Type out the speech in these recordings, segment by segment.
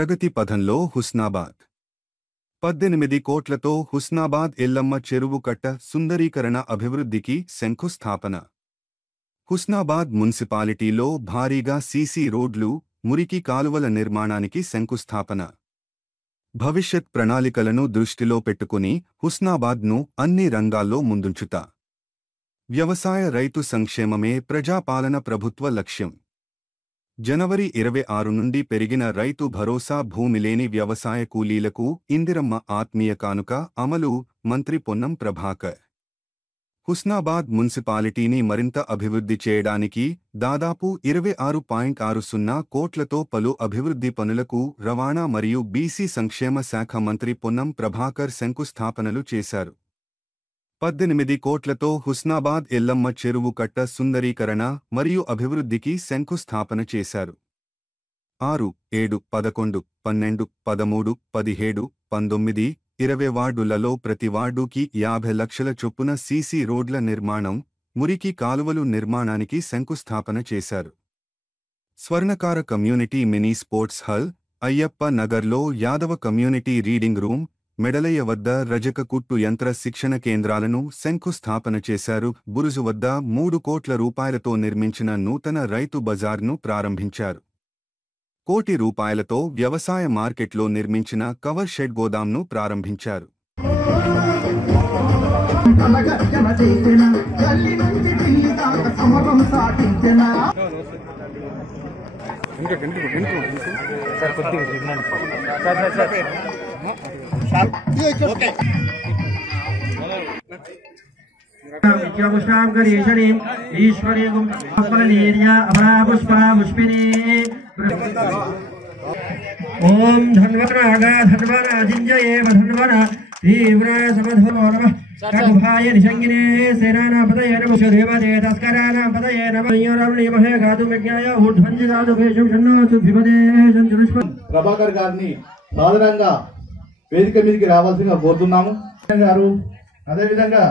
ప్రగతి పథంలో హుస్నాబాద్ 18 కోట్లతో హుస్నాబాద్ ఎల్లమ్మ చెరువు కట్ట సుందరీకరణ అభివృద్ధికి శంకుస్థాపన. హుస్నాబాద్ మున్సిపాలిటీలో భారీగా సీసీ రోడ్లు, మురికి కాలువల నిర్మాణానికి శంకుస్థాపన. భవిష్యత్ ప్రణాళికలను దృష్టిలో పెట్టుకుని హుస్నాబాద్ను అన్ని రంగాల్లో ముందుంచుతా. వ్యవసాయ రైతు సంక్షేమమే ప్రజాపాలన ప్రభుత్వ లక్ష్యం. జనవరి 26 నుండి పెరిగిన రైతు భరోసా భూమిలేని వ్యవసాయ కూలీలకు ఇందిరమ్మ ఆత్మీయ కానుక అమలు. మంత్రి పొన్నం ప్రభాకర్. హుస్నాబాద్ మున్సిపాలిటీని మరింత అభివృద్ధి చేయడానికి దాదాపు 26.60 కోట్లతో పలు అభివృద్ధి పనులకు రవాణా మరియు బీసీ సంక్షేమ శాఖ మంత్రి పొన్నం ప్రభాకర్ శంకుస్థాపనలు చేశారు. 18 కోట్లతో హుస్నాబాద్ ఎల్లమ్మ చెరువు కట్ట సుందరీకరణ మరియు అభివృద్ధికి శంకుస్థాపన చేశారు. 6, 7, 11, 12, 13, 17, 19, 20 వార్డులలో ప్రతి వార్డుకి 50 లక్షల చొప్పున సీసీ రోడ్ల నిర్మాణం, మురికి కాలువలు నిర్మాణానికి శంకుస్థాపన చేశారు. స్వర్ణకార community mini sports hall, Ayyappa నగర్లో Yadava community reading room, Medalayya వద్ద రజక కుట్టు యంత్ర శిక్షణ కేంద్రాలను శంకుస్థాపన చేశారు. బురుజు వద్ద 3 కోట్ల రూపాయలతో నిర్మించిన నూతన రైతు బజార్ను ప్రారంభించారు. కోటి రూపాయలతో వ్యవసాయ మార్కెట్లో నిర్మించిన కవర్ షెడ్ గోదాంను ప్రారంభించారు. ओम धन्वनागा धन्वना जिंजये धन्वना तीव्र समधो नमः ककुभाय निशंगिने सेनानापतये नमः देवते तस्करानां पतये नमः योरवणीमहे गातुमज्ञाय ऊर्ध्वञ्जिगातु केशं शन्नोतु विपदे संचुष्प ప్రభాకర్ గారిని సాధారణంగా వేదిక మీదకి రావాల్సిందిగా కోరుతున్నాము. గారు అదేవిధంగా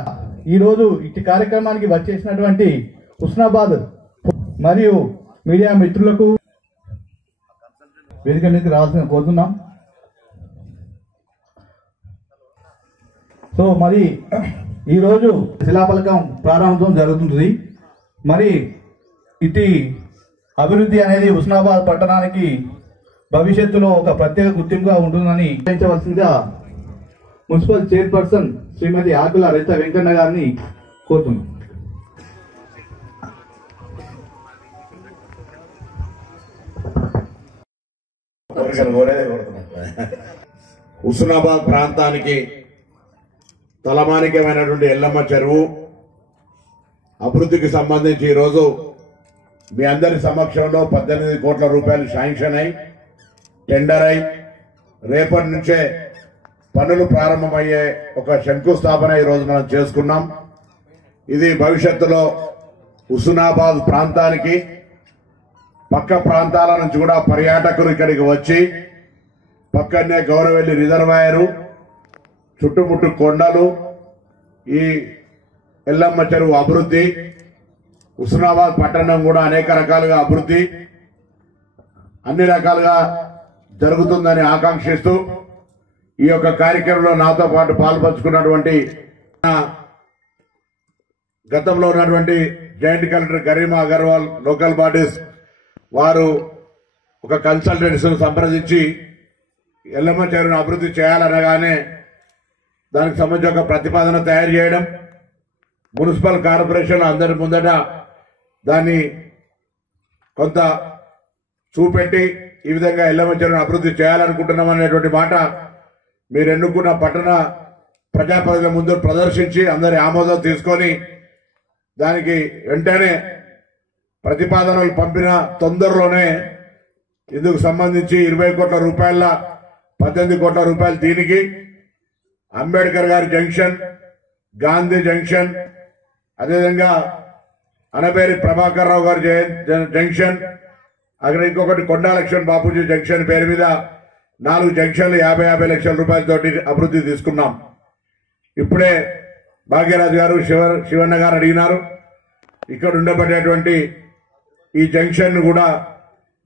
ఈరోజు ఇట్టి కార్యక్రమానికి వచ్చేసినటువంటి హుస్నాబాద్ మరియు మీడియా మిత్రులకు వేదిక మీదకి రావాల్సిందిగా కోరుతున్నాం. సో మరి ఈరోజు శిలాఫలకం ప్రారంభం జరుగుతుంది. మరి ఇటు అభివృద్ధి అనేది హుస్నాబాద్ పట్టణానికి భవిష్యత్తులో ఒక ప్రత్యేక గుర్తింపుగా ఉంటుందని నిర్ణయించవలసిందిగా మున్సిపల్ చైర్పర్సన్ శ్రీమతి ఆకుల రైత వెంకన్న గారిని కోరుతున్నాం. హుస్నాబాద్ ప్రాంతానికి తలమానికమైనటువంటి ఎల్లమ్మ చెరువు అభివృద్ధికి సంబంధించి ఈరోజు మీ అందరి సమక్షంలో 18 కోట్ల రూపాయలు శాంక్షన్ అయి టెండర్ అయి రేపటి నుంచే పనులు ప్రారంభమయ్యే ఒక శంకుస్థాపన ఈరోజు మనం చేసుకున్నాం. ఇది భవిష్యత్తులో హుస్నాబాద్ ప్రాంతానికి పక్క ప్రాంతాల నుంచి కూడా పర్యాటకులు ఇక్కడికి వచ్చి పక్కనే గౌరవెల్లి రిజర్వాయరు, చుట్టుముట్టు కొండలు, ఈ ఎల్లమ్మ చెరువు అభివృద్ధి, హుస్నాబాద్ పట్టణం కూడా అనేక రకాలుగా అభివృద్ధి అన్ని రకాలుగా జరుగుతుందని ఆకాంక్షిస్తూ ఈ యొక్క కార్యక్రమంలో నాతో పాటు పాల్పంచుకున్నటువంటి గతంలో ఉన్నటువంటి joint collector Garima Agarwal, local bodies వారు ఒక కన్సల్టెంట్స్ సంప్రదించి ఎల్లమ్మ చెరువును అభివృద్ధి చేయాలనగానే దానికి సంబంధించి ఒక ప్రతిపాదన తయారు చేయడం, మున్సిపల్ కార్పొరేషన్ అందరి ముందట దాన్ని కొంత చూపెట్టి ఈ విధంగా ఎల్లమ్మ చెరువును అభివృద్ధి చేయాలనుకుంటున్నాం అనేటువంటి మాట మీరు ఎన్నుకున్న పట్టణ ప్రజాప్రతినిధుల ముందు ప్రదర్శించి అందరి ఆమోదం తీసుకొని దానికి వెంటనే ప్రతిపాదనలు పంపిన తొందరలోనే ఇందుకు సంబంధించి 20 కోట్ల రూపాయల 18 కోట్ల రూపాయలు దీనికి అంబేద్కర్ గారి జంక్షన్, గాంధీ జంక్షన్, అదేవిధంగా అనబేరి ప్రభాకర్ రావు గారి జంక్షన్, అక్కడ ఇంకొకటి కొండా లక్ష్మణ్ బాపూజీ జంక్షన్ పేరు మీద 4 జంక్షన్లు 50 లక్షల రూపాయలతోటి అభివృద్ధి తీసుకున్నాం. ఇప్పుడే భాగ్యరాజు గారు శివన్న గారు అడిగినారు. ఇక్కడ ఉండబడేటువంటి ఈ జంక్షన్ ను కూడా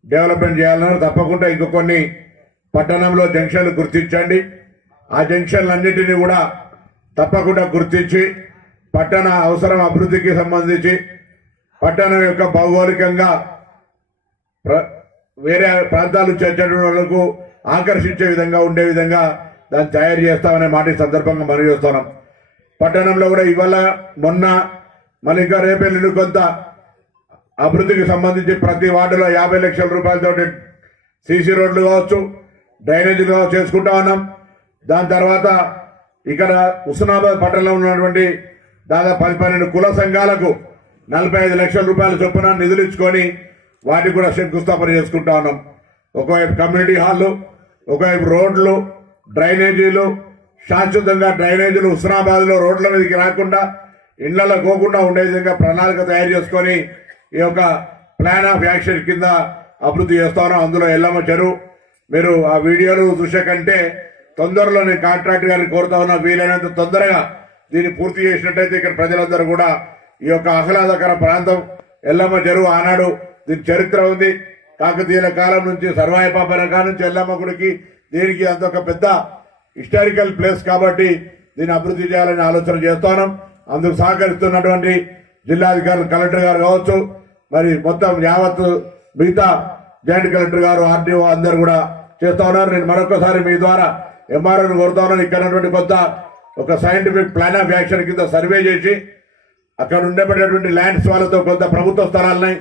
డెవలప్మెంట్ చేయాలన్నారు. తప్పకుండా ఇంకొన్ని పట్టణంలో జంక్షన్లు గుర్తించండి. ఆ జంక్షన్లన్నింటినీ కూడా తప్పకుండా గుర్తించి పట్టణ అవసరం అభివృద్ధికి సంబంధించి పట్టణం యొక్క భౌగోళికంగా వేరే ప్రాంతాలు వచ్చేటకు ఆకర్షించే విధంగా ఉండే విధంగా దాన్ని తయారు చేస్తామనే మాట ఈ సందర్భంగా మనవి చేస్తున్నాం. పట్టణంలో కూడా ఇవాళ మొన్న మళ్ళీ ఇంకా రేపెల్లుండి కొంత అభివృద్ధికి సంబంధించి ప్రతి వార్డులో 50 లక్షల రూపాయలతో సీసీ రోడ్లు కావచ్చు, డ్రైనేజీలు కావచ్చు చేసుకుంటా ఉన్నాం. దాని తర్వాత ఇక్కడ హుస్నాబాద్ పట్టణంలో ఉన్నటువంటి దాదాపు 10-12 కుల సంఘాలకు 45 లక్షల రూపాయల చొప్పున నిధులు ఇచ్చుకొని వాటికి కూడా శంకుస్థాపన చేసుకుంటా ఉన్నాం. ఒకవైపు కమ్యూనిటీ హాళ్లు, ఒకవైపు రోడ్లు, డ్రైనేజీలు, శాశ్వతంగా డ్రైనేజీలు హుస్నాబాద్ లో రోడ్ల మీదకి రాకుండా ఇళ్లలో పోకుండా ఉండే విధంగా ప్రణాళిక తయారు చేసుకొని ఈ యొక్క ప్లాన్ ఆఫ్ యాక్షన్ కింద అభివృద్ధి చేస్తా ఉన్నాం. అందులో ఎల్లమ్మ చెరువు మీరు ఆ వీడియోలు చూసే కంటే తొందరలో నేను కాంట్రాక్ట్ గారిని కోరుతా ఉన్నా, వీలైనంత తొందరగా దీన్ని పూర్తి చేసినట్టయితే ఇక్కడ ప్రజలందరూ కూడా ఈ యొక్క ఆహ్లాదకర ప్రాంతం ఎల్లమ్మ చెరువు ఆనాడు దీని చరిత్ర ఉంది. కాకతీయుల కాలం నుంచి సర్వాయపాపన కాలం నుంచి ఎల్లమ్మ గుడికి దీనికి అంత ఒక పెద్ద హిస్టారికల్ ప్లేస్ కాబట్టి దీన్ని అభివృద్ధి చేయాలని ఆలోచన చేస్తున్నాం. అందుకు సహకరిస్తున్నటువంటి జిల్లాధికారులు, కలెక్టర్ గారు కావచ్చు, మరి మొత్తం యావత్ మిగతా జాయింట్ కలెక్టర్ గారు, ఆర్డీఓ అందరు కూడా చేస్తా ఉన్నారు. నేను మరొకసారి మీ ద్వారా ఎంఆర్ఓని కోరుతా ఉన్నాను. ఇక్కడ ఉన్నటువంటి కొంత ఒక సైంటిఫిక్ ప్లాన్ ఆఫ్ యాక్షన్ కింద సర్వే చేసి అక్కడ ఉండబడేటువంటి ల్యాండ్స్ వాళ్ళతో కొంత ప్రభుత్వ స్థలాలని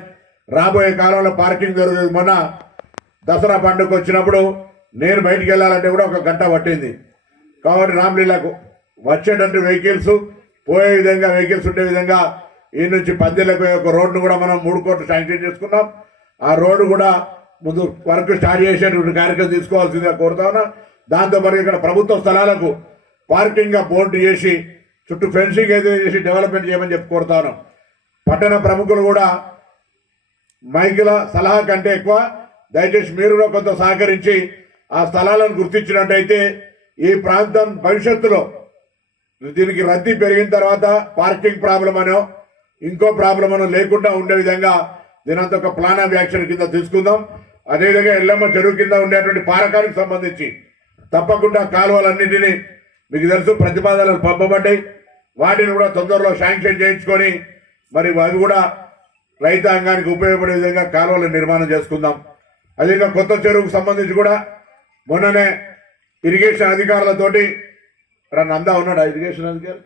రాబోయే కాలంలో పార్కింగ్ జరుగుతుంది. మొన్న దసరా పండుగ వచ్చినప్పుడు నేను బయటికి వెళ్లాలంటే కూడా 1 గంట పట్టింది. కాబట్టి రామ్లీలకు వచ్చేటువంటి వెహికల్స్ పోయే విధంగా వెహికల్స్ ఉండే విధంగా ఈ నుంచి పందిలకు ఒక రోడ్డు కూడా మనం 3 కోట్లు శాంక్షన్ చేసుకున్నాం. ఆ రోడ్డు కూడా ముందు వర్క్ స్టార్ట్ చేసేటువంటి కార్యక్రమం తీసుకోవాల్సిందిగా కోరుతా ఉన్నా. దాంతోపాటు ఇక్కడ ప్రభుత్వ స్థలాలకు పార్కింగ్ గా బోర్డు చేసి చుట్టూ ఫెన్సింగ్ ఏదో చేసి డెవలప్మెంట్ చేయమని చెప్పి కోరుతా ఉన్నాం. పట్టణ ప్రముఖులు కూడా మైకుల సలహా కంటే ఎక్కువ దయచేసి మీరు కూడా కొంత సహకరించి ఆ స్థలాలను గుర్తించినట్టయితే ఈ ప్రాంతం భవిష్యత్తులో దీనికి రద్దీ పెరిగిన తర్వాత పార్కింగ్ ప్రాబ్లం అనో ఇంకో ప్రాబ్లం అనో లేకుండా ఉండే విధంగా దీనంత ఒక ప్లాన్ ఆఫ్ యాక్షన్ కింద తీసుకుందాం. అదేవిధంగా ఎల్లమ్మ చెరువు కింద ఉండేటువంటి పారకానికి సంబంధించి తప్పకుండా కాలువలన్నింటినీ మీకు తెలుసు ప్రతిపాదనలు పంపబడ్డాయి. వాటిని కూడా తొందరలో శాంక్షన్ చేయించుకొని మరి అవి కూడా రైతాంగానికి ఉపయోగపడే విధంగా కాలువల నిర్మాణం చేసుకుందాం. అదేవిధంగా కొత్త చెరువుకు సంబంధించి కూడా మొన్ననే ఇరిగేషన్ అధికారులతోటి నందా ఉన్నాడు ఇరిగేషన్ అధికారి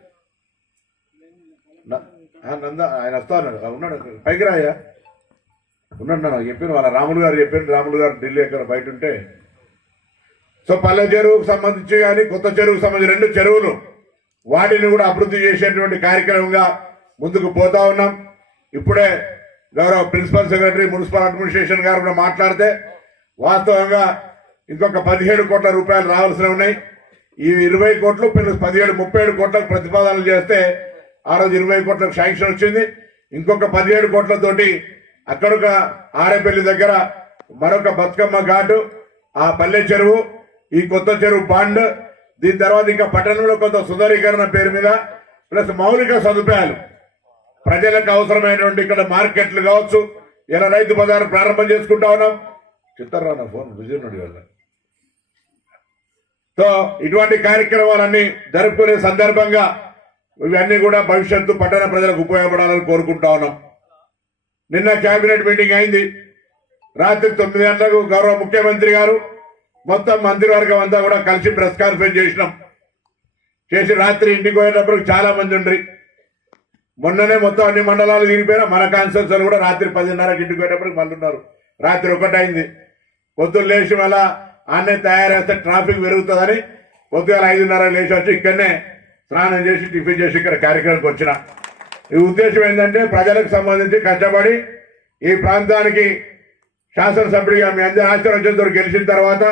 నందా ఆయన వస్తా ఉన్నాడు పైకి రాయ్యా ఉన్నాడు నాకు చెప్పాను. వాళ్ళ రాములు గారు చెప్పారు. రాములు గారు ఢిల్లీ ఎక్కడ బయట ఉంటే సో పల్లె చెరువుకు సంబంధించి కానీ కొత్త చెరువుకు సంబంధించి 2 చెరువులు వాటిని కూడా అభివృద్ధి చేసేటువంటి కార్యక్రమంగా ముందుకు పోతా ఉన్నాం. ఇప్పుడే గౌరవ ప్రిన్సిపల్ సెక్రటరీ మున్సిపల్ అడ్మినిస్ట్రేషన్ గారు కూడా మాట్లాడితే వాస్తవంగా ఇంకొక 17 కోట్ల రూపాయలు రావాల్సి ఉన్నాయి. ఈ 20 కోట్లు ప్లస్ 17 37 కోట్లకు ప్రతిపాదనలు చేస్తే ఆ రోజు 20 కోట్లకు శాంక్షన్ వచ్చింది. ఇంకొక 17 కోట్లతోటి అక్కడొక ఆరేపల్లి దగ్గర మరొక బతుకమ్మ ఘాటు, ఆ పల్లె చెరువు, ఈ కొత్త చెరువు బాండ్, దీని తర్వాత ఇంకా పట్టణంలో కొంత సుందరీకరణ పేరు మీద ప్లస్ మౌలిక సదుపాయాలు ప్రజలకు అవసరమైనటువంటి ఇక్కడ మార్కెట్లు కావచ్చు, ఇలా రైతు బజారు ప్రారంభం చేసుకుంటా ఉన్నాం. చిత్తరా నా ఫోన్ బిజీ ఉన్నాడు కదా. సో ఇటువంటి కార్యక్రమాలన్నీ జరుపుకునే సందర్భంగా ఇవన్నీ కూడా భవిష్యత్తు పట్టణ ప్రజలకు ఉపయోగపడాలని కోరుకుంటా ఉన్నాం. నిన్న కేబినెట్ మీటింగ్ అయింది. రాత్రి 9 గంటలకు గౌరవ ముఖ్యమంత్రి గారు మొత్తం మంత్రివర్గం అంతా కూడా కలిసి ప్రెస్ కాన్ఫరెన్స్ చేసి రాత్రి ఇంటికి పోయేటప్పుడు చాలా మంది ఉండ్రి. మొన్ననే మొత్తం అన్ని మండలాలు తిరిగిపోయినా మన కాన్స్టిట్యూన్సీలు కూడా రాత్రి 10:30కి ఇంటికి పోయేటప్పటికి మళ్ళీ ఉన్నారు. రాత్రి 1 అయింది. పొద్దున్న లేచి మళ్ళా ఆన్నే తయారేస్తే ట్రాఫిక్ పెరుగుతుందని పొద్దుగాల 5:30 లేచి వచ్చి ఇక్కడనే స్నానం చేసి టిఫిన్ చేసి ఇక్కడ కార్యక్రమానికి వచ్చిన. ఈ ఉద్దేశం ఏంటంటే ప్రజలకు సంబంధించి కష్టపడి ఈ ప్రాంతానికి శాసనసభ్యుడిగా మీ అందరి ఆశీర్వచనంతో గెలిచిన తర్వాత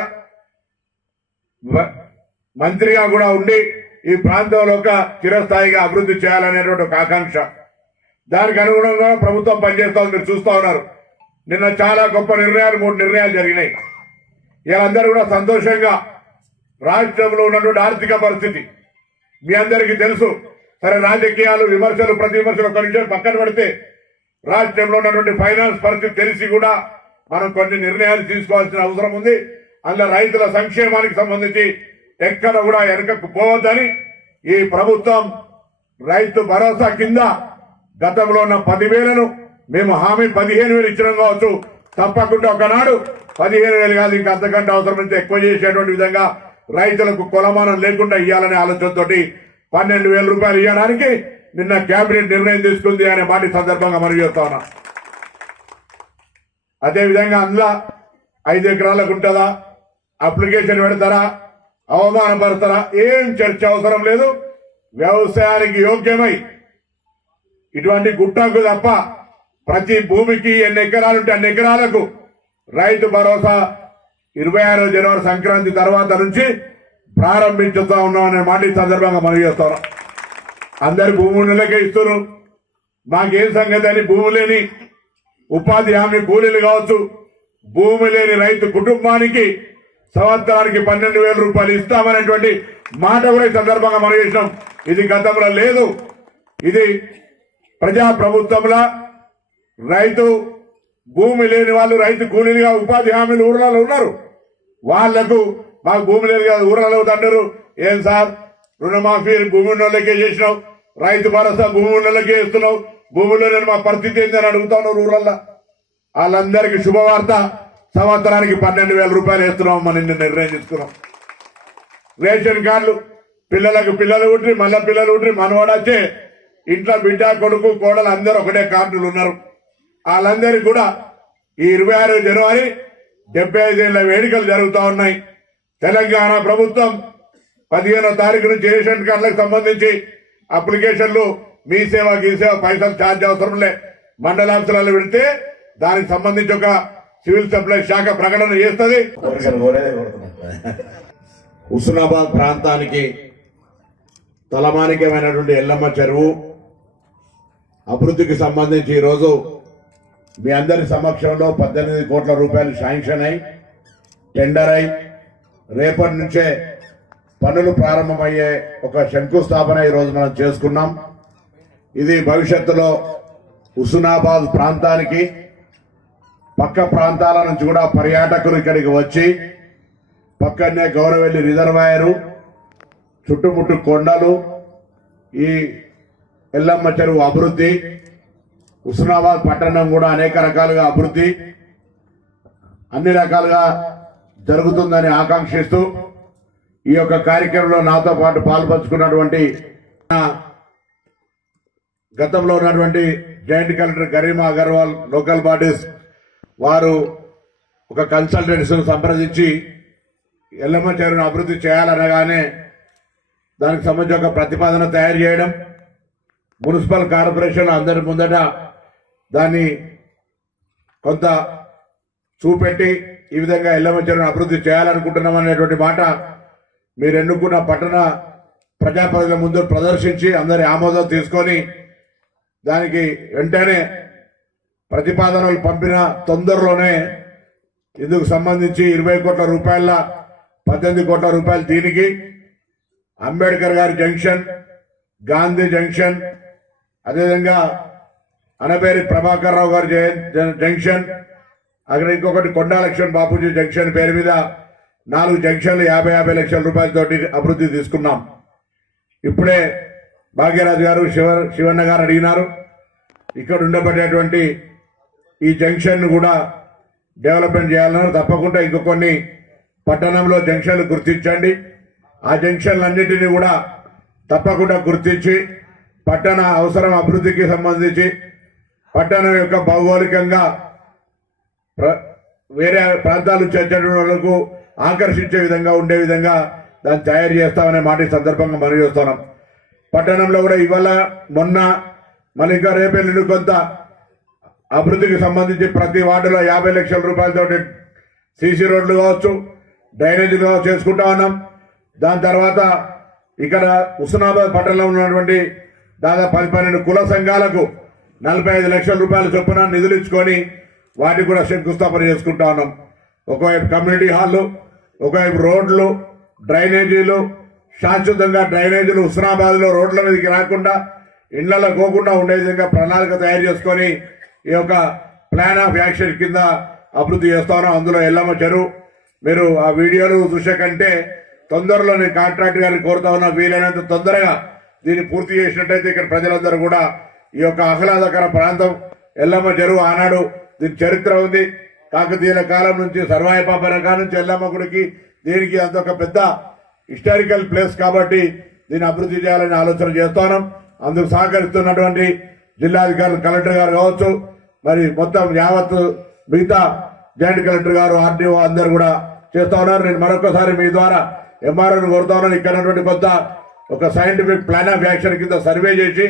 మంత్రిగా కూడా ఉండి ఈ ప్రాంతంలో ఒక చిరస్థాయిగా అభివృద్ధి చేయాలనేటువంటి ఒక ఆకాంక్ష. దానికి అనుగుణంగా ప్రభుత్వం పనిచేస్తా ఉంది. మీరు చూస్తా ఉన్నారు. నిన్న చాలా గొప్ప నిర్ణయాలు 3 నిర్ణయాలు జరిగినాయి. వీళ్ళందరూ కూడా సంతోషంగా రాష్ట్రంలో ఉన్నటువంటి ఆర్థిక పరిస్థితి మీ అందరికీ తెలుసు. సరే రాజకీయాలు విమర్శలు ప్రతి విమర్శలు ఒక విషయం పక్కన పెడితే రాష్ట్రంలో ఉన్నటువంటి ఫైనాన్స్ పరిస్థితి తెలిసి కూడా మనం కొన్ని నిర్ణయాలు తీసుకోవాల్సిన అవసరం ఉంది. అందులో రైతుల సంక్షేమానికి సంబంధించి ఎక్కడ కూడా వెనకకు పోవద్దని ఈ ప్రభుత్వం రైతు భరోసా కింద గతంలో ఉన్న 10,000ను మేము హామీ 15,000 ఇచ్చినాం కావచ్చు. తప్పకుండా ఒకనాడు 15,000 కాదు, ఇంకా అంతకంటే అవసరమైతే ఎక్కువ చేసేటువంటి విధంగా రైతులకు కొలమానం లేకుండా ఇవ్వాలనే ఆలోచనతో 12,000 రూపాయలు ఇవ్వడానికి నిన్న కేబినెట్ నిర్ణయం తీసుకుంది అనే మాట సందర్భంగా మనం చేస్తా ఉన్నాం. అదేవిధంగా అందులో 5 ఎకరాలకు ఉంటుందా, అప్లికేషన్ పెడతారా, అవమానపడతారా, ఏం చర్చ అవసరం లేదు. వ్యవసాయానికి యోగ్యమై ఇటువంటి గుట్టకు తప్ప ప్రతి భూమికి ఎన్ని ఎకరాలుంటే అన్ని ఎకరాలకు రైతు భరోసా 26 జనవరి సంక్రాంతి తర్వాత నుంచి ప్రారంభించుతా ఉన్నాం అనే మాట ఈ సందర్భంగా మనం చేస్తున్నాం. అందరి భూములకే ఇస్తున్నారు. మాకేం సంగతి అని భూమి లేని ఉపాధి హామీ కూలీలు కావచ్చు, భూమి లేని రైతు కుటుంబానికి సంవత్సరానికి 12,000 రూపాయలు ఇస్తామనేటువంటి మాట కూడా ఈ సందర్భంగా మనం చేసినాం. ఇది గతంలో లేదు. ఇది ప్రజా ప్రభుత్వంలో రైతు భూమి లేని వాళ్ళు రైతు కూలీలుగా ఉపాధి హామీలు ఊర్లలో ఉన్నారు. వాళ్లకు మాకు భూమి లేదు కదా ఊర్లలో అంటారు. ఏం సార్ రుణమాఫీ భూమి ఉన్నోళ్ళకే చేసినావు, రైతు భరోసా భూమి ఉన్నోళ్ళకే ఇస్తున్నావు, భూమిలో నేను మా పరిస్థితి ఏందని అడుగుతా ఉన్నారు ఊర్లలో. వాళ్ళందరికీ శుభవార్త, సంవత్సరానికి 12,000 రూపాయలు వేస్తున్నాం. మనం నిర్ణయం తీసుకున్నాం. రేషన్ కార్డులు పిల్లలకు పిల్లలు ఉండ్రి, మళ్ళా పిల్లలు ఉండ్రి, మనవాడొచ్చే ఇంట్లో బిడ్డ కొడుకు కోడలు అందరూ ఒకటే కార్డులు ఉన్నారు. వాళ్ళందరికీ కూడా ఈ 26 జనవరి 75 ఏళ్ల వేడుకలు జరుగుతూ ఉన్నాయి. తెలంగాణ ప్రభుత్వం 15వ తారీఖు నుంచి రేషన్ కార్డులకు సంబంధించి అప్లికేషన్లు మీ సేవ గీ సేవ పైసలు ఛార్జ్ అవసరం లే, మండలాంశాలలో పెడితే దానికి సంబంధించి ఒక సివిల్ సప్లై శాఖ ప్రకటన చేస్తుంది. హుస్నాబాద్ ప్రాంతానికి తలమానికమైనటువంటి ఎల్లమ్మ చెరువు అభివృద్ధికి సంబంధించి ఈరోజు మీ అందరి సమక్షంలో 18 కోట్ల రూపాయలు శాంక్షన్ అయి టెండర్ అయి రేపటి నుంచే పనులు ప్రారంభమయ్యే ఒక శంకుస్థాపన ఈరోజు మనం చేసుకున్నాం. ఇది భవిష్యత్తులో హుస్నాబాద్ ప్రాంతానికి పక్క ప్రాంతాల నుంచి కూడా పర్యాటకులు ఇక్కడికి వచ్చి పక్కనే గౌరవెల్లి రిజర్వాయరు, చుట్టుముట్టు కొండలు, ఈ ఎల్లమ్మ చెరువు అభివృద్ధి, హుస్నాబాద్ పట్టణం కూడా అనేక రకాలుగా అభివృద్ధి అన్ని రకాలుగా జరుగుతుందని ఆకాంక్షిస్తూ ఈ యొక్క కార్యక్రమంలో నాతో పాటు పాల్పంచుకున్నటువంటి గతంలో ఉన్నటువంటి joint collector Garima Agarwal, local bodies వారు ఒక కన్సల్టెంట్స్ సంప్రదించి ఎల్లమ్మ చెరువును అభివృద్ధి చేయాలనగానే దానికి సంబంధించి ఒక ప్రతిపాదన తయారు చేయడం, మున్సిపల్ కార్పొరేషన్ అందరి ముందట దాన్ని కొంత చూపెట్టి ఈ విధంగా ఎల్లమ్మ చెరువును అభివృద్ధి చేయాలనుకుంటున్నాం అనేటువంటి మాట మీరు ఎన్నుకున్న పట్టణ ప్రజాప్రతినిధుల ముందు ప్రదర్శించి అందరి ఆమోదం తీసుకొని దానికి వెంటనే ప్రతిపాదనలు పంపిన తొందరలోనే ఇందుకు సంబంధించి 20 కోట్ల రూపాయల 18 కోట్ల రూపాయలు దీనికి అంబేద్కర్ గారి జంక్షన్, గాంధీ జంక్షన్, అదేవిధంగా అనబేరి ప్రభాకర్ రావు గారి జంక్షన్, అక్కడ ఇంకొకటి కొండా లక్ష్మణ్ బాపూజీ జంక్షన్ పేరు మీద 4 జంక్షన్లు 50 లక్షల రూపాయలతోటి అభివృద్ధి తీసుకున్నాం. ఇప్పుడే భాగ్యరాజు గారు శివన్న గారు అడిగినారు. ఇక్కడ ఉండబడేటువంటి ఈ జంక్షన్ ను కూడా డెవలప్మెంట్ చేయాలన్నారు. తప్పకుండా ఇంకో కొన్ని పట్టణంలో జంక్షన్లు గుర్తించండి. ఆ జంక్షన్లన్నింటినీ కూడా తప్పకుండా గుర్తించి పట్టణ అవసరం అభివృద్ధికి సంబంధించి పట్టణం యొక్క భౌగోళికంగా వేరే ప్రాంతాలు వచ్చేటకు ఆకర్షించే విధంగా ఉండే విధంగా దాన్ని తయారు చేస్తామనే మాట ఈ సందర్భంగా మనం చేస్తున్నాం. పట్టణంలో కూడా ఇవాళ మొన్న మళ్ళీ ఇంకా రేపెల్లుండి కొంత అభివృద్ధికి సంబంధించి ప్రతి వార్డులో 50 లక్షల రూపాయలతో సీసీ రోడ్లు కావచ్చు, డ్రైనేజీలు కావచ్చు చేసుకుంటా ఉన్నాం. దాని తర్వాత ఇక్కడ హుస్నాబాద్ పట్టణంలో ఉన్నటువంటి దాదాపు 10-12 కుల సంఘాలకు 45 లక్షల రూపాయల చొప్పున నిధులు ఇచ్చుకొని వాటికి కూడా శంకుస్థాపన చేసుకుంటా ఉన్నాం. ఒకవైపు కమ్యూనిటీ హాళ్లు, ఒకవైపు రోడ్లు, డ్రైనేజీలు, శాశ్వతంగా డ్రైనేజీలు హుస్నాబాద్ లో రోడ్ల మీదకి రాకుండా ఇళ్లలో పోకుండా ఉండే విధంగా ప్రణాళిక తయారు చేసుకొని ఈ యొక్క ప్లాన్ ఆఫ్ యాక్షన్ కింద అభివృద్ధి చేస్తా ఉన్నాం. అందులో ఎల్లమ్మ చెరువు, మీరు ఆ వీడియోలు చూసే కంటే తొందరలో నేను కాంట్రాక్ట్ గారిని కోరుతా ఉన్నా, వీలైనంత తొందరగా దీన్ని పూర్తి చేసినట్టయితే ఇక్కడ ప్రజలందరూ కూడా ఈ యొక్క ఆహ్లాదకర ప్రాంతం ఎల్లమ్మ చెరువు ఆనాడు దీని చరిత్ర ఉంది. కాకతీయుల కాలం నుంచి సర్వాయపాపన కాలం నుంచి ఎల్లమ్మ గుడికి దీనికి అంత ఒక పెద్ద హిస్టారికల్ ప్లేస్ కాబట్టి దీన్ని అభివృద్ధి చేయాలని ఆలోచన చేస్తున్నాం. అందుకు సహకరిస్తున్నటువంటి జిల్లాధికారులు, కలెక్టర్ గారు కావచ్చు, మరి మొత్తం యావత్ మిగతా జాయింట్ కలెక్టర్ గారు, ఆర్డీఓ అందరు కూడా చేస్తా ఉన్నారు. నేను మరొకసారి మీ ద్వారా ఎంఆర్ఓని కోరుతా ఉన్నాను, ఇక్కడ ఉన్నటువంటి కొంత ఒక సైంటిఫిక్ ప్లాన్ ఆఫ్ యాక్షన్ కింద సర్వే చేసి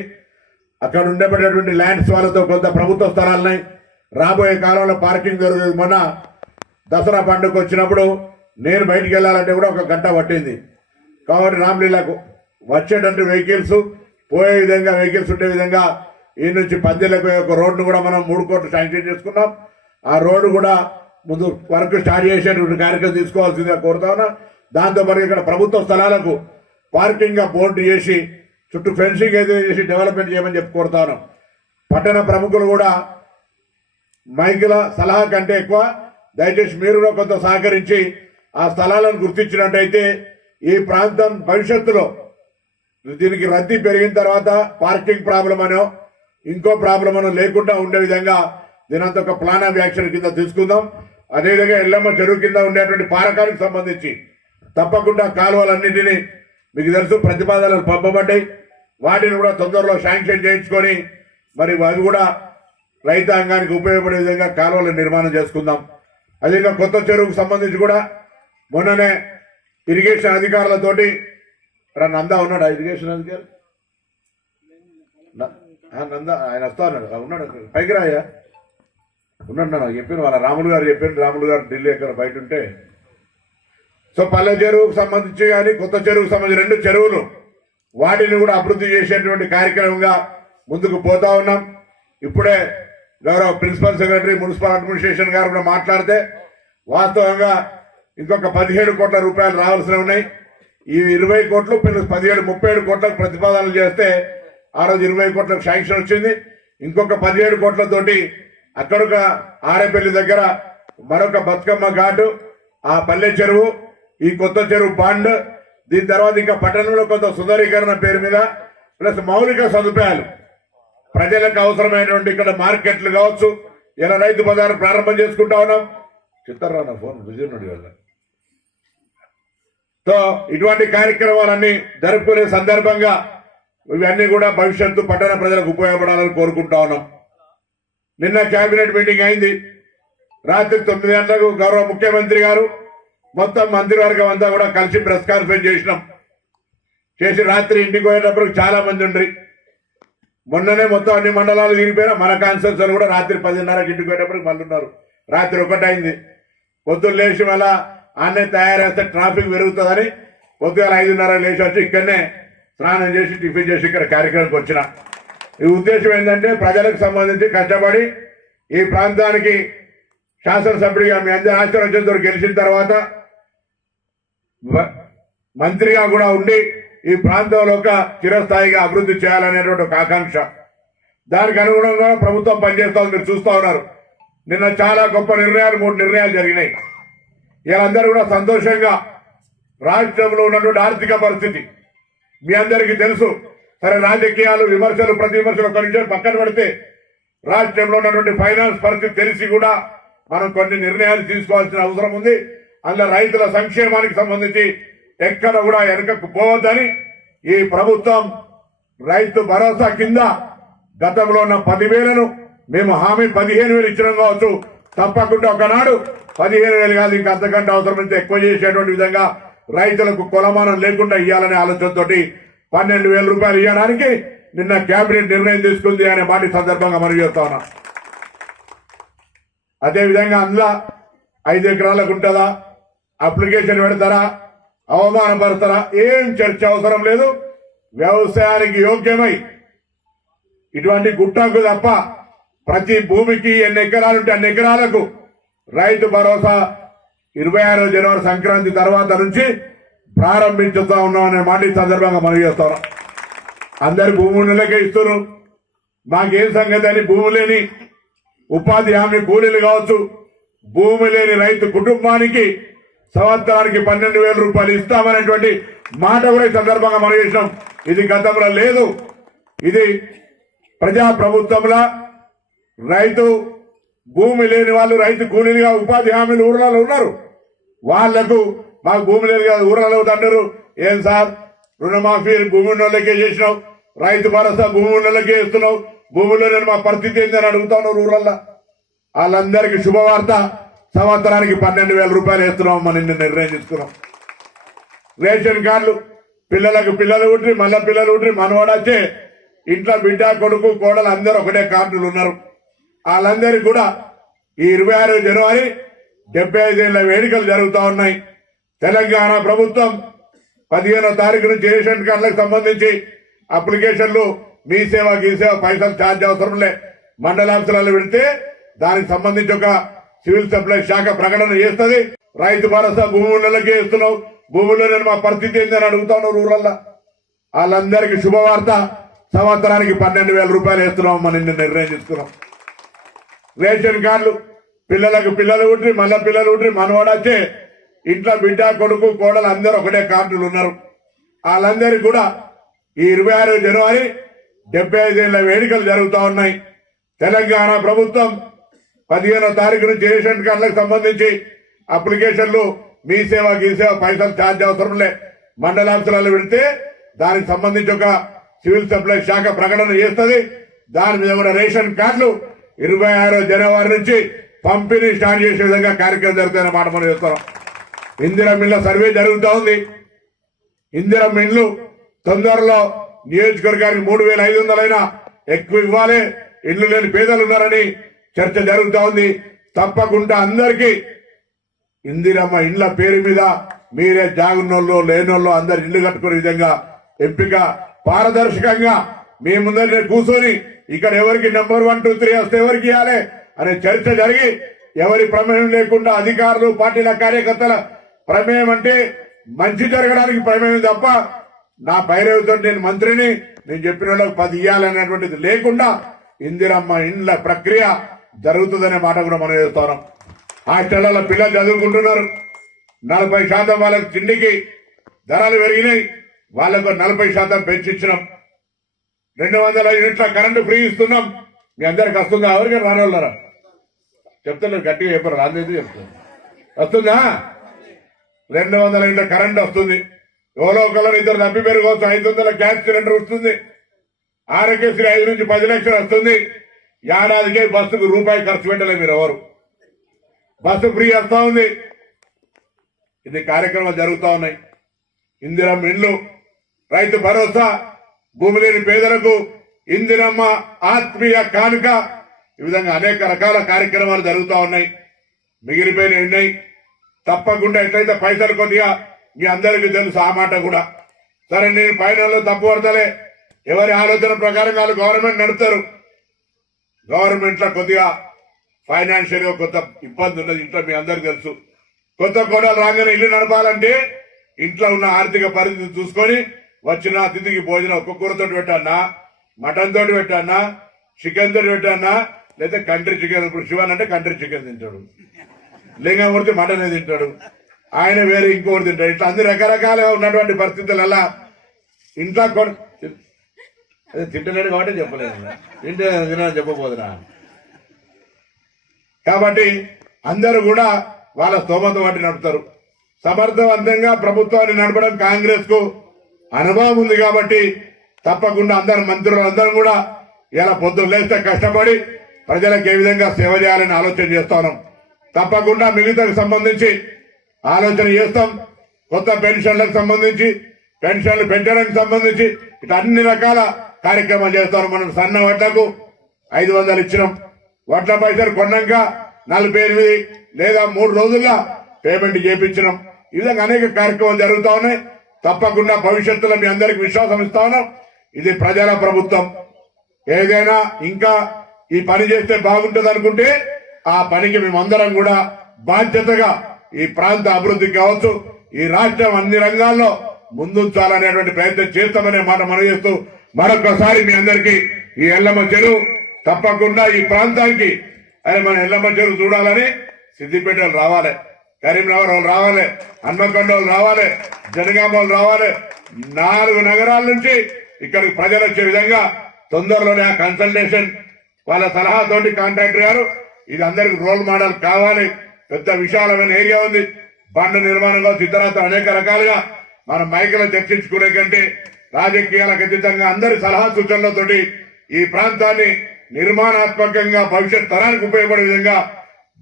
అక్కడ ఉండబడేటువంటి ల్యాండ్స్ వాళ్ళతో కొంత ప్రభుత్వ స్థలాలని రాబోయే కాలంలో పార్కింగ్ జరుగుతుంది. మొన్న దసరా పండుగ వచ్చినప్పుడు నేను బయటికి వెళ్లాలంటే కూడా 1 గంట పట్టింది. కాబట్టి రామ్లీలకు వచ్చేటువంటి వెహికల్స్ పోయే విధంగా, వెహికల్స్ ఉండే విధంగా ఈ నుంచి పద్దెలకు ఒక రోడ్డు కూడా మనం 3 కోట్లు శాంక్షన్ చేసుకున్నాం. ఆ రోడ్డు కూడా ముందు వర్క్ స్టార్ట్ చేసేటువంటి కార్యక్రమం తీసుకోవాల్సిందిగా కోరుతా ఉన్నా. దాంతోపాటు ఇక్కడ ప్రభుత్వ స్థలాలకు పార్కింగ్ గా బోర్డు చేసి చుట్టూ ఫెన్సింగ్ ఏదో చేసి డెవలప్మెంట్ చేయమని చెప్పి కోరుతా ఉన్నాం. పట్టణ ప్రముఖులు కూడా మైకుల సలహా కంటే ఎక్కువ దయచేసి మీరు కూడా కొంత సహకరించి ఆ స్థలాలను గుర్తించినట్టయితే ఈ ప్రాంతం భవిష్యత్తులో దీనికి రద్దీ పెరిగిన తర్వాత పార్కింగ్ ప్రాబ్లం అనో ఇంకో ప్రాబ్లం అనో లేకుండా ఉండే విధంగా దీనంత ఒక ప్లాన్ ఆఫ్ యాక్షన్ కింద తీసుకుందాం. అదేవిధంగా ఎల్లమ్మ చెరువు కింద ఉండేటువంటి పారకానికి సంబంధించి తప్పకుండా కాలువలన్నింటినీ మీకు తెలుసు ప్రతిపాదనలు పంపబడ్డాయి. వాటిని కూడా తొందరలో శాంక్షన్ చేయించుకొని మరి అవి కూడా రైతాంగానికి ఉపయోగపడే విధంగా కాలువల నిర్మాణం చేసుకుందాం. అదేవిధంగా కొత్త చెరువుకు సంబంధించి కూడా మొన్ననే ఇరిగేషన్ అధికారులతోటి నందా ఉన్నాడు, ఇరిగేషన్ అధికారి నందా, ఆయన వస్తా ఉన్నాడు పైకి రాయ్యా ఉన్నాడు. నాకు చెప్పాను, వాళ్ళ రాములు గారు చెప్పారు, రాములు గారు ఢిల్లీ ఎక్కడ బయట ఉంటే. సో పల్లె చెరువుకు సంబంధించి కానీ కొత్త చెరువుకు సంబంధించి 2 చెరువులు వాటిని కూడా అభివృద్ధి చేసేటువంటి కార్యక్రమంగా ముందుకు పోతా ఉన్నాం. ఇప్పుడే గౌరవ ప్రిన్సిపల్ సెక్రటరీ మున్సిపల్ అడ్మినిస్ట్రేషన్ గారు కూడా మాట్లాడితే వాస్తవంగా ఇంకొక 17 కోట్ల రూపాయలు రావాల్సి ఉన్నాయి. ఈ 20 కోట్లు ప్లస్ 17, 37 కోట్లకు ప్రతిపాదనలు చేస్తే ఆ రోజు 20 కోట్లకు శాంక్షన్ వచ్చింది. ఇంకొక 17 కోట్లతోటి అక్కడొక ఆరేపల్లి దగ్గర మరొక బతుకమ్మ ఘాటు, ఆ పల్లె చెరువు, ఈ కొత్త చెరువు బాండ్, దీని తర్వాత ఇంకా పట్టణంలో కొంత సుందరీకరణ పేరు మీద ప్లస్ మౌలిక సదుపాయాలు ప్రజలకు అవసరమైనటువంటి ఇక్కడ మార్కెట్లు కావచ్చు, ఇలా రైతు బజారు ప్రారంభం చేసుకుంటా ఉన్నాం. చిత్తరా నా ఫోన్ బిజీ ఉన్నాడు కదా. సో ఇటువంటి కార్యక్రమాలన్నీ జరుపుకునే సందర్భంగా ఇవన్నీ కూడా భవిష్యత్తు పట్టణ ప్రజలకు ఉపయోగపడాలని కోరుకుంటా ఉన్నాం. నిన్న కేబినెట్ మీటింగ్ అయింది. రాత్రి 9 గంటలకు గౌరవ ముఖ్యమంత్రి గారు మొత్తం మంత్రివర్గం అంతా కూడా కలిసి ప్రెస్ కాన్ఫరెన్స్ చేసి రాత్రి ఇంటికి పోయేటప్పుడు చాలా మంది ఉండ్రి. మొన్ననే మొత్తం అన్ని మండలాలు తిరిగిపోయినా మన కాన్స్టిట్యూన్సీ కూడా రాత్రి 10:30కి ఇంటికి పోయేటప్పటికి మళ్ళీ ఉన్నారు. రాత్రి 1 అయింది. పొద్దున్న లేచి మళ్ళా ఆన్నే తయారేస్తే ట్రాఫిక్ పెరుగుతుందని పొద్దుగాల 5:30 లేచి వచ్చి ఇక్కడనే స్నానం చేసి టిఫిన్ చేసి ఇక్కడ కార్యక్రమానికి వచ్చిన. ఈ ఉద్దేశం ఏంటంటే ప్రజలకు సంబంధించి కష్టపడి ఈ ప్రాంతానికి శాసనసభ్యుడిగా మీ అందరి ఆశీర్వచనంతో గెలిచిన తర్వాత మంత్రిగా కూడా ఉండి ఈ ప్రాంతంలో ఒక చిరస్థాయిగా అభివృద్ధి చేయాలనేటువంటి ఒక ఆకాంక్ష. దానికి అనుగుణంగా ప్రభుత్వం పనిచేస్తామని మీరు చూస్తా ఉన్నారు. నిన్న చాలా గొప్ప నిర్ణయాలు, 3 నిర్ణయాలు జరిగినాయి. వీళ్ళందరూ కూడా సంతోషంగా రాష్ట్రంలో ఉన్నటువంటి ఆర్థిక పరిస్థితి మీ అందరికీ తెలుసు. సరే రాజకీయాలు, విమర్శలు, ప్రతి విమర్శలు ఒక నిమిషం పక్కన పెడితే రాష్ట్రంలో ఉన్నటువంటి ఫైనాన్స్ పరిస్థితి తెలిసి కూడా మనం కొన్ని నిర్ణయాలు తీసుకోవాల్సిన అవసరం ఉంది. అందులో రైతుల సంక్షేమానికి సంబంధించి ఎక్కడ కూడా వెనకకు పోవద్దని ఈ ప్రభుత్వం రైతు భరోసా కింద గతంలో ఉన్న 10,000ను మేము హామీ 15,000 ఇచ్చినాం కావచ్చు. తప్పకుండా ఒకనాడు 15,000 కాదు, ఇంకా అంతకంటే అవసరమైతే ఎక్కువ చేసేటువంటి విధంగా రైతులకు కొలమానం లేకుండా ఇవ్వాలనే ఆలోచనతో 12,000 రూపాయలు ఇవ్వడానికి నిన్న కేబినెట్ నిర్ణయం తీసుకుంది అనే మాట సందర్భంగా మనం చేస్తా ఉన్నాం. అదేవిధంగా అందులో 5 ఎకరాలకు ఉంటుందా, అప్లికేషన్ పెడతారా, అవమానపడతారా, ఏం చర్చ అవసరం లేదు. వ్యవసాయానికి యోగ్యమై ఇటువంటి గుట్టకు తప్ప ప్రతి భూమికి ఎన్ని ఎకరాలుంటే అన్ని ఎకరాలకు రైతు భరోసా 26 జనవరి సంక్రాంతి తర్వాత నుంచి ప్రారంభించుతా ఉన్నాం అనే మాట ఈ సందర్భంగా మనం చేస్తాం. అందరి భూములకే ఇస్తున్నారు. మాకేం సంగతి అని భూమి లేని ఉపాధి హామీ కూలీలు కావచ్చు, భూమి లేని రైతు కుటుంబానికి సంవత్సరానికి 12,000 రూపాయలు ఇస్తామనేటువంటి మాట కూడా ఈ సందర్భంగా మనం చేసినాం. ఇది గతంలో లేదు. ఇది ప్రజా ప్రభుత్వంలో రైతు భూమి లేని వాళ్ళు రైతు కూలీలుగా ఉపాధి హామీలు ఊర్లలో ఉన్నారు. వాళ్లకు మాకు భూమి లేదు కదా ఊర్లలో అంటారు. ఏం సార్ రుణమాఫీ భూమి ఉన్నోళ్ళకే చేసినావు, రైతు భరోసా భూమి ఉన్నోళ్ళకే ఇస్తున్నావు, భూమిలో నేను మా పరిస్థితి ఏందని అడుగుతా ఉన్నారు ఊర్లలో. వాళ్ళందరికీ శుభవార్త, సంవత్సరానికి 12,000 రూపాయలు వేస్తున్నాం. మనం నిర్ణయం తీసుకున్నాం. రేషన్ కార్డులు పిల్లలకు పిల్లలు ఉంటే మళ్ళా పిల్లలు ఉంటే మనవాడొచ్చే ఇంట్లో బిడ్డ కొడుకు కోడలు అందరూ ఒకటే కార్డులు ఉన్నారు. వాళ్ళందరికీ కూడా ఈ 26 జనవరి 75 ఏళ్ల వేడుకలు జరుగుతూ ఉన్నాయి. తెలంగాణ ప్రభుత్వం 15వ తారీఖు నుంచి రేషన్ కార్డులకు సంబంధించి అప్లికేషన్లు మీ సేవ గీసేవ పైసలు ఛార్జ్ అవసరం లే, మండలాంశాలలో పెడితే దానికి సంబంధించి ఒక సివిల్ సప్లై శాఖ ప్రకటన చేస్తుంది. రైతు భరోసా భూమి ఉన్నోళ్ళకే ఇస్తున్నావు, భూమిలో నేను మా పరిస్థితి ఏందని అడుగుతా ఉన్నారు ఊరల్లా. వాళ్ళందరికీ శుభవార్త, సంవత్సరానికి 12,000 రూపాయలు వేస్తున్నాం. మనం నిర్ణయం తీసుకున్నాం. రేషన్ కార్డులు పిల్లలకు పిల్లలు ఉంటే మళ్ళా పిల్లలు ఉంటే మనవాడొచ్చే ఇంట్లో బిడ్డ కొడుకు కోడలు అందరూ ఒకటే కార్డులు ఉన్నారు. వాళ్ళందరికీ కూడా ఈ 26 జనవరి 75 ఏళ్ల వేడుకలు జరుగుతూ ఉన్నాయి. తెలంగాణ ప్రభుత్వం 15వ తారీఖు నుంచి రేషన్ కార్డులకు సంబంధించి అప్లికేషన్లు మీ సేవ గీసేవ పైసలు ఛార్జ్ అవసరం లే, మండలాంశాలలో పెడితే దానికి సంబంధించి ఒక సివిల్ సప్లై శాఖ ప్రకటన చేస్తుంది. దాని మీద కూడా రేషన్ కార్డులు 26 జనవరి నుంచి పంపిణీ స్టార్ట్ చేసే విధంగా కార్యక్రమం జరుగుతున్న మాట మనం చేస్తున్నాం. ఇందిరా మిల్ల సర్వే జరుగుతూ ఉంది. ఇందిరా మిల్లు తొందరలో నియోజకవర్గానికి 3,500 అయినా ఎక్కువ ఇవ్వాలి, ఇళ్లు లేని పేదలు ఉన్నారని చర్చ జరుగుతూ ఉంది. తప్పకుండా అందరికీ ఇందిరమ్మ ఇండ్ల పేరు మీద మీరే జాగున్నోళ్ళు లేనోళ్ళు అందరు ఇల్లు కట్టుకునే విధంగా ఎంపిక పారదర్శకంగా మీ ముందర కూర్చొని ఇక్కడ ఎవరికి నెంబర్ 1, 2, 3 వస్తే ఎవరికి ఇవ్వాలి అనే చర్చ జరిగి ఎవరి ప్రమేయం లేకుండా అధికారులు పార్టీల కార్యకర్తల ప్రమేయం అంటే మంచి జరగడానికి ప్రమేయం తప్ప నా పైరవితో నేను మంత్రిని నేను చెప్పిన వాళ్ళకి 10 ఇవ్వాలనేటువంటిది లేకుండా ఇందిరమ్మ ఇండ్ల ప్రక్రియ జరుగుతుందనే మాట కూడా మనం చేస్తున్నాం. హాస్టళ్లలో పిల్లలు చదువుకుంటున్నారు. 40% వాళ్ళకి తిండికి ధరలు పెరిగినాయి. వాళ్లకు 40% పెంచిచ్చినాం. 200 యూనిట్ల కరెంటు ఫ్రీ ఇస్తున్నాం. మీ అందరికి వస్తుందా? ఎవరికి రానోళ్ళరా చెప్తున్నారు, గట్టిగా చెప్పారు, రాలేదు చెప్తున్నారు. వస్తుందా? 200 యూనిట్ల కరెంటు వస్తుంది. ఎవరో ఒకళ్ళు ఇద్దరు తప్పి పెరగవచ్చు. 500 గ్యాస్ సిలిండర్ వస్తుంది. ఆరోగ్యశ్రీ 5 నుంచి 10 లక్షలు వస్తుంది. ఏడాదికే బస్సుకు రూపాయి ఖర్చు పెట్టలేదు మీరు ఎవరు. బస్సు ఫ్రీ వస్తా ఉంది. ఇది కార్యక్రమాలు జరుగుతూ ఉన్నాయి. ఇందిరమ్మ ఇండ్లు, రైతు భరోసా, భూమి లేని పేదలకు ఇందిరమ్మ ఆత్మీయ కానుక, ఈ విధంగా అనేక రకాల కార్యక్రమాలు జరుగుతూ ఉన్నాయి. మిగిలిపోయినవి ఉన్నాయి. తప్పకుండా ఎట్లయితే పైసలు కొద్దిగా మీ అందరికీ తెలుసు ఆ మాట కూడా. సరే నేను పైన తప్పు పడతలే, ఎవరి ఆలోచన ప్రకారం వాళ్ళు గవర్నమెంట్ నడుపుతారు. గవర్నమెంట్ లో కొద్దిగా ఫైనాన్షియల్ గా కొంత ఇబ్బంది ఉన్నది. ఇంట్లో మీ అందరికి తెలుసు. కొత్త కోడలు రాగానే ఇల్లు నడపాలంటే ఇంట్లో ఉన్న ఆర్థిక పరిస్థితి చూసుకొని వచ్చిన అతిథికి భోజనం ఒక్క కూరతోటి పెట్టానా, మటన్ తోటి పెట్టానా, చికెన్ తోటి పెట్టానా, లేదా కంట్రీ చికెన్. ఇప్పుడు శివన్ అంటే కంట్రీ చికెన్ తింటాడు, లింగమూర్తి మటన్ తింటాడు, ఆయన వేరే ఇంకోటి తింటాడు. ఇట్లా అన్ని రకరకాలుగా ఉన్నటువంటి పరిస్థితులలో ఇంట్లో అదే తింటలేడు కాబట్టి చెప్పలేదు, తింటే చెప్పబోదునా. కాబట్టి అందరూ కూడా వాళ్ళ స్తోమత వాటి నడుపుతారు. సమర్థవంతంగా ప్రభుత్వాన్ని నడపడం కాంగ్రెస్ కు అనుభవం ఉంది కాబట్టి తప్పకుండా అందరు మంత్రులు అందరం కూడా ఇలా పొద్దున్న లేస్తే కష్టపడి ప్రజలకు ఏ విధంగా సేవ చేయాలని ఆలోచన చేస్తాం. తప్పకుండా మిగతాకు సంబంధించి ఆలోచన చేస్తాం. కొత్త పెన్షన్లకు సంబంధించి, పెన్షన్లు పెంచడానికి సంబంధించి ఇట్లా అన్ని రకాల కార్యక్రమాలు చేస్తాం. మనం సన్న వడ్లకు 500 ఇచ్చినాం. వడ్ల పైసలు కొన్నాక 48 లేదా 3 రోజుల్లో పేమెంట్ చేయించినాం. ఈ విధంగా అనేక కార్యక్రమాలు జరుగుతా ఉన్నాయి. తప్పకుండా భవిష్యత్తులో మీ అందరికి విశ్వాసం ఇస్తా ఉన్నాం. ఇది ప్రజల ప్రభుత్వం. ఏదైనా ఇంకా ఈ పని చేస్తే బాగుంటుంది అనుకుంటే ఆ పనికి మేమందరం కూడా బాధ్యతగా ఈ ప్రాంత అభివృద్ధి కావచ్చు, ఈ రాష్ట్రం అన్ని రంగాల్లో ముందుంచాలనేటువంటి ప్రయత్నం చేస్తామనే మాట మనం చేస్తూ మరొకసారి మీ అందరికీ ఈ ఎల్లమ్మ చెరువు తప్పకుండా ఈ ప్రాంతానికి మన ఎల్లమ్మ చెరువు చూడాలని సిద్దిపేటలు రావాలి. కరీంనగర్ వాళ్ళు రావాలి, హన్మకొండ వాళ్ళు రావాలి, జనగామ వాళ్ళు రావాలి. 4 నగరాల నుంచి ఇక్కడికి ప్రజలు వచ్చే విధంగా తొందరలోనే ఆ కన్సల్టేషన్ వాళ్ళ సలహాతోటి కాంట్రాక్టర్ గారు ఇది అందరికి రోల్ మోడల్ కావాలి. పెద్ద విశాలమైన ఏరియా ఉంది. బండ్ల నిర్మాణంలో సిద్ధరాత్రి అనేక రకాలుగా మనం మైకులో చర్చించుకునే కంటే రాజకీయాలకు అతీతంగా అందరి సలహా సూచనలతోటి ఈ ప్రాంతాన్ని నిర్మాణాత్మకంగా భవిష్యత్ తరానికి ఉపయోగపడే విధంగా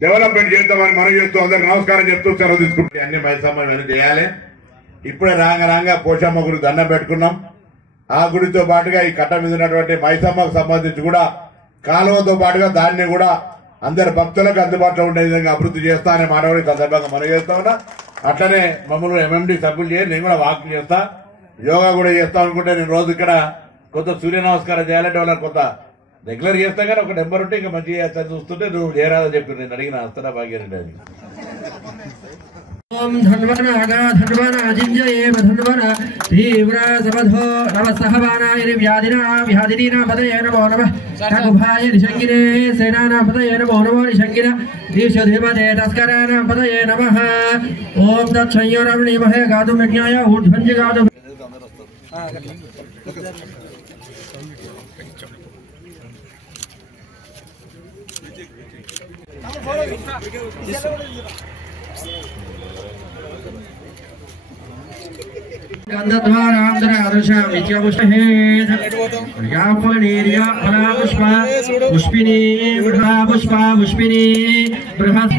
డెవలప్మెంట్ చేద్దామని మనం చేస్తూ అందరికి నమస్కారం చెప్తూ సెలవు తీసుకుంటే అన్ని మైసమ్మ వెనక చేయాలి. ఇప్పుడే రాంగ పోషమ్మ గుడి దండం పెట్టుకున్నాం. ఆ గుడితో పాటుగా ఈ కట్ట మీద ఉన్నటువంటి మైసమ్మకు సంబంధించి కూడా కాలువతో పాటుగా దాన్ని కూడా అందరి భక్తులకు అందుబాటులో ఉండే విధంగా అభివృద్ధి చేస్తా అనే మాట సందర్భంగా మనం చేస్తా ఉన్నా. అట్లనే మమ్మల్ని ఎంఎండి సభ్యులు చేసి నేను కూడా వాకింగ్ చేస్తా, యోగా కూడా చేస్తా అనుకుంటే నేను రోజు ఇక్కడ కొంత సూర్య నమస్కారం చేయాలంటే వాళ్ళకి కొంత రెగ్యులర్ చేస్తా కానీ ఒక నెంబర్ ఉంటే ఇంకా మంచిగా చేస్తా చూస్తుంటే నువ్వు చేయరాదని చెప్పి నేను అడిగిన అస్తనా భాగ్యారెడ్డి అది. ఓం ధన్వనాజింజయే ధన్వన తీవ్ర సమధో నమ సహవానాయ వ్యాధినా పదయే నమో నమః కగుభాయ నిషంగినే సేనానా పదయే నమో నిషంగిన దీర్షధిపదే తస్కరానా పదయే నమః. ఓం తత్సంయోరమణీమహే గాతుం యజ్ఞాయ ఊర్ధ్వంజి గాతుం. పుష్పిని బృహత్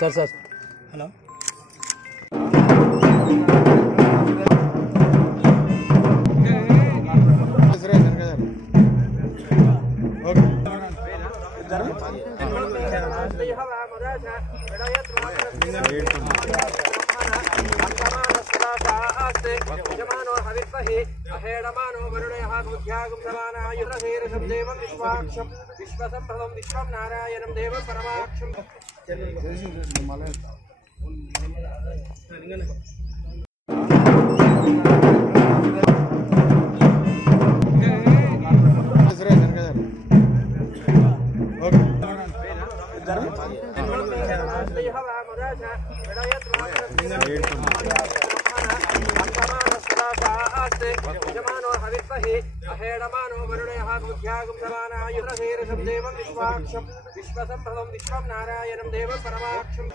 సార్ హలో విశ్వసంభవం విశ్వం నారాయణం దేవం పరమాక్షం. విశ్వసంభవం విశ్వం నారాయణం దేవం పరమాక్షం.